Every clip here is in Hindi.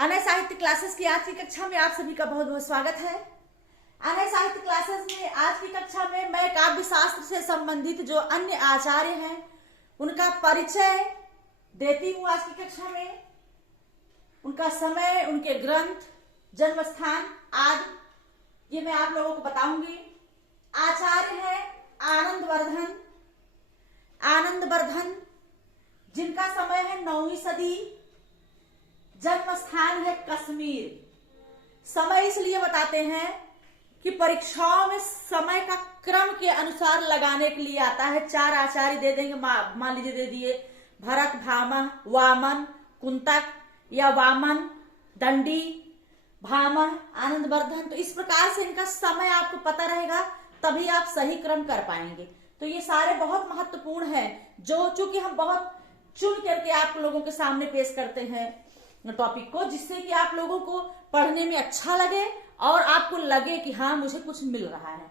अनय साहित्य क्लासेस की आज की कक्षा में आप सभी का बहुत बहुत स्वागत है। अनय साहित्य क्लासेस में आज की कक्षा में मैं काव्य शास्त्र से संबंधित जो अन्य आचार्य हैं उनका परिचय देती हूँ। आज की कक्षा में उनका समय, उनके ग्रंथ, जन्म स्थान आदि ये मैं आप लोगों को बताऊंगी। आचार्य है आनंद वर्धन जिनका समय है 9वीं सदी, जन्म स्थान है कश्मीर। समय इसलिए बताते हैं कि परीक्षाओं में समय का क्रम के अनुसार लगाने के लिए आता है। 4 आचार्य दे देंगे, मान लीजिए दे दिए भरत, भामह, वामन, कुंतक या वामन, दंडी, भामह, आनंद वर्धन। तो इस प्रकार से इनका समय आपको पता रहेगा, तभी आप सही क्रम कर पाएंगे। तो ये सारे बहुत महत्वपूर्ण हैं, जो चूंकि हम बहुत चुन करके आप लोगों के सामने पेश करते हैं टॉपिक को, जिससे कि आप लोगों को पढ़ने में अच्छा लगे और आपको लगे कि हाँ मुझे कुछ मिल रहा है।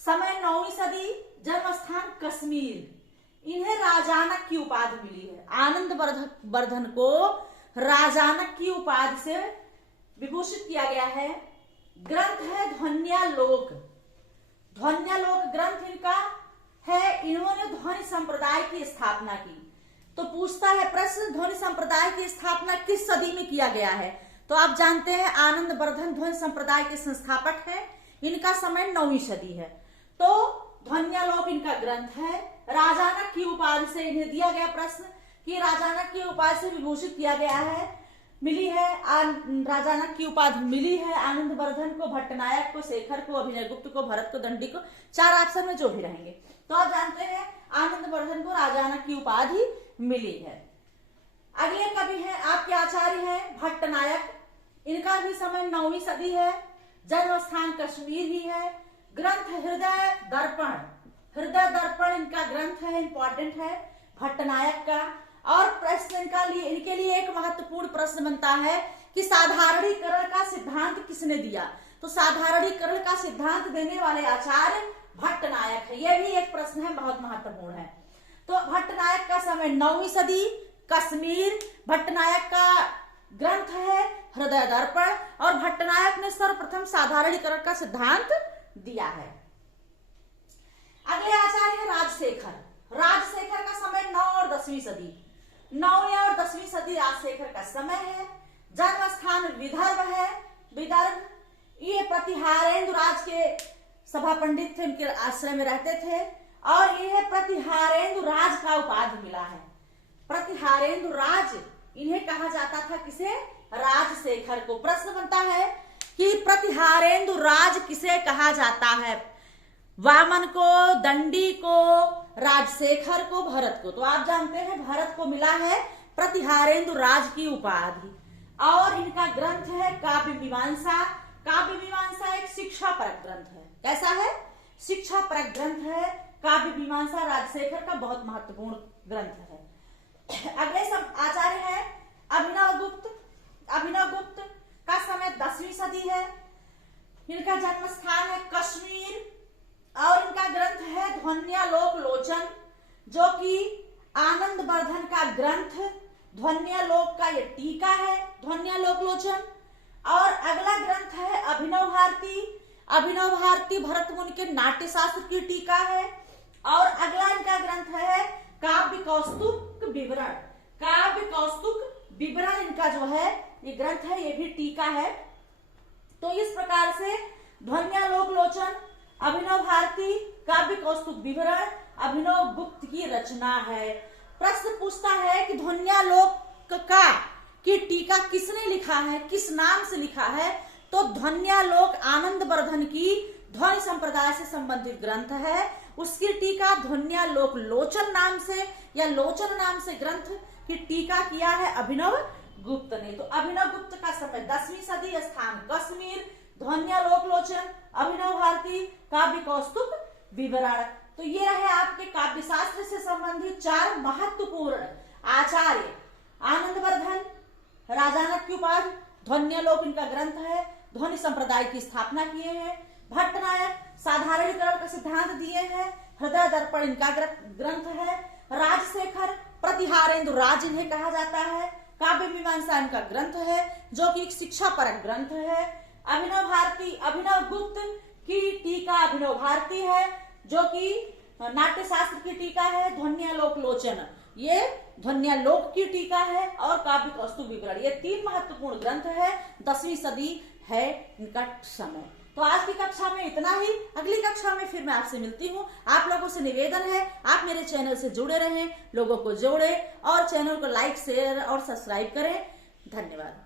समय 9वीं सदी, जन्म स्थान कश्मीर। इन्हें राजानक की उपाधि मिली है। आनंद वर्धन को राजानक की उपाधि से विभूषित किया गया है। ग्रंथ है ध्वन्यालोक। ध्वन्यालोक ग्रंथ इनका है। इन्होंने ध्वनि संप्रदाय की स्थापना की। तो पूछता है प्रश्न, ध्वनि संप्रदाय की स्थापना किस सदी में किया गया है? तो आप जानते हैं आनंद वर्धन ध्वनि संप्रदाय के संस्थापक है। इनका समय 9वीं सदी है। तो ध्वन्यालोक इनका ग्रंथ है। राजानक की उपाधि से इन्हें दिया गया प्रश्न कि राजानक की उपाधि से विभूषित किया गया है, मिली है। राजानक की उपाधि मिली है आनंद वर्धन को, भट्टनायक को, शेखर को, अभिनव गुप्त को, भरत को, दंडी को। 4 ऑप्शन में जो भी रहेंगे। तो आप जानते हैं आनंद वर्धन को राजानक की उपाधि मिली है। अगले कवि हैं आपके आचार्य हैं भट्टनायक। इनका भी समय 9वीं सदी है, जन्म स्थान कश्मीर ही है। ग्रंथ हृदय दर्पण। हृदय दर्पण इनका ग्रंथ है, इंपॉर्टेंट है भट्टनायक का। और प्रश्न इनके लिए एक महत्वपूर्ण प्रश्न बनता है कि साधारणीकरण का सिद्धांत किसने दिया? तो साधारणीकरण का सिद्धांत देने वाले आचार्य भट्टनायक है। यह भी एक प्रश्न है, बहुत महत्वपूर्ण है। तो भट्टनायक का समय 9वीं सदी, कश्मीर। भट्टनायक का ग्रंथ है हृदय दर्पण और भट्टनायक ने सर्वप्रथम साधारणीकरण का सिद्धांत दिया है। अगले आचार्य है राजशेखर। राजशेखर का समय 9 और 10वीं सदी। 9वीं और 10वीं सदी राजशेखर का समय है। जन्म स्थान विदर्भ है। विदर्भ ये प्रतिहारेंद्र राज के सभा पंडित थे, उनके आश्रय में रहते थे और इन्हें प्रतिहारेंद्र राज का उपाधि मिला है। प्रतिहारेंद्र राज इन्हें कहा जाता था, किसे? राजशेखर को। प्रश्न बनता है कि प्रतिहारेंद्र राज किसे कहा जाता है? वामन को, दंडी को, राजशेखर को, भरत को। तो आप जानते हैं भरत को मिला है प्रतिहारेंद्र राज की उपाधि। और इनका ग्रंथ है काव्य मीमांसा। काव्य मीमांसा एक शिक्षा परक ग्रंथ है। कैसा है? शिक्षा परक ग्रंथ है काव्य मीमांसा। राजशेखर का बहुत महत्वपूर्ण ग्रंथ है। अगले सब आचार्य है अभिनव गुप्त। अभिनव गुप्त का समय 10वीं सदी है। इनका जन्म स्थान है कश्मीर और इनका ग्रंथ है ध्वन्यालोक लोचन, जो कि आनंद वर्धन का ग्रंथ ध्वन्यालोक का ये टीका है, ध्वन्यालोक लोचन। और अगला ग्रंथ है अभिनव भारती। अभिनव भारती भरत मुनि के नाट्य शास्त्र की टीका है। और अगला इनका ग्रंथ है काव्य कौस्तुक विवरण। काव्य कौस्तुक विवरण इनका जो है ये ग्रंथ है, ये भी टीका है। तो इस प्रकार से ध्वन्यालोक लोचन, अभिनव भारती, काव्य कौस्तुक विवरण अभिनव गुप्त की रचना है। प्रश्न पूछता है कि ध्वन्यालोक का की टीका किसने लिखा है, किस नाम से लिखा है? तो ध्वन्यालोक आनंद वर्धन की ध्वनि संप्रदाय से संबंधित ग्रंथ है। उसकी टीका ध्वन्यालोक लोचन नाम से या लोचन नाम से ग्रंथ की टीका किया है अभिनव गुप्त ने। तो अभिनव गुप्त का समय 10वीं सदी, स्थान कश्मीर, ध्वन्यालोक लोचन, अभिनव भारती, काव्य कौस्तुक विवरण। तो ये रहे आपके काव्य शास्त्र से संबंधित 4 महत्वपूर्ण आचार्य। आनंद वर्धन राजानक की उपाधि, ध्वन्यालोक इनका ग्रंथ है, ध्वनि संप्रदाय की स्थापना किए हैं। भट्टनायक साधारणीकरण का सिद्धांत दिए हैं। हृदय दर्पण इनका ग्रंथ है। राजशेखर प्रतिहारेंद्र राज इन्हें कहा जाता है। काव्य मीमांसा इनका ग्रंथ है जो कि एक शिक्षा परक ग्रंथ है। अभिनव गुप्त की टीका अभिनव भारती है जो कि नाट्य शास्त्र की टीका है। ध्वन्यालोक लोचन ये ध्वन्यालोक की टीका है और काव्य कौस्तुभ विवरण, ये 3 महत्वपूर्ण ग्रंथ है। 10वीं सदी है इनका समय। तो आज की कक्षा में इतना ही। अगली कक्षा में फिर मैं आपसे मिलती हूँ। आप लोगों से निवेदन है आप मेरे चैनल से जुड़े रहें, लोगों को जोड़ें और चैनल को लाइक शेयर और सब्सक्राइब करें। धन्यवाद।